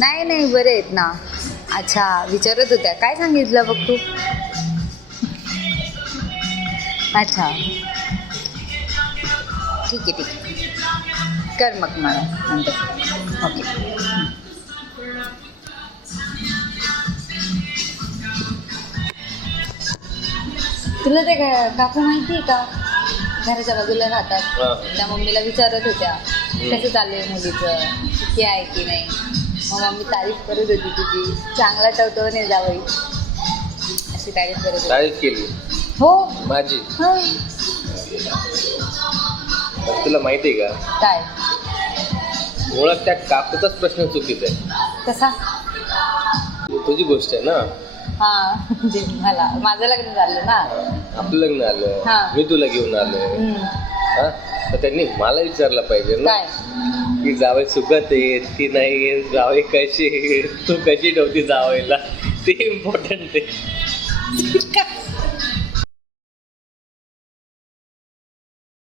नाही नाही बरे आहेत ना. अच्छा विचारत होत्या काय सांगितलं बघ तू. अच्छा ठीक आहे ठीक आहे कर मग मला नंतर. ओके. तुला ते काकू माहिती आहे का घराच्या बाजूला राहतात त्या मम्मीला विचारत होत्या कसं चाललंय मुलीचं किती आहे की नाही. मग मम्मी तारीफ करत होती तुझी चांगला ठेवतो नाही जावई अशी तारीफ करत होती. तारीफ केली हो माझी. हो. तुला माहिती आहे का काय मुळात त्या काकूचाच प्रश्न चुकीचा आहे. कसा. तुझी गोष्ट आहे ना. हा म्हणजे मला माझं लग्न झालं ना. आपलं लग्न हा. आलं मी तुला घेऊन आलोय हा तर त्यांनी मला विचारलं पाहिजे ना काय की जावई सुखात आहेत की नाही जावई कशी तू कशी ठेवती जावईला ते इम्पॉर्टंट आहे.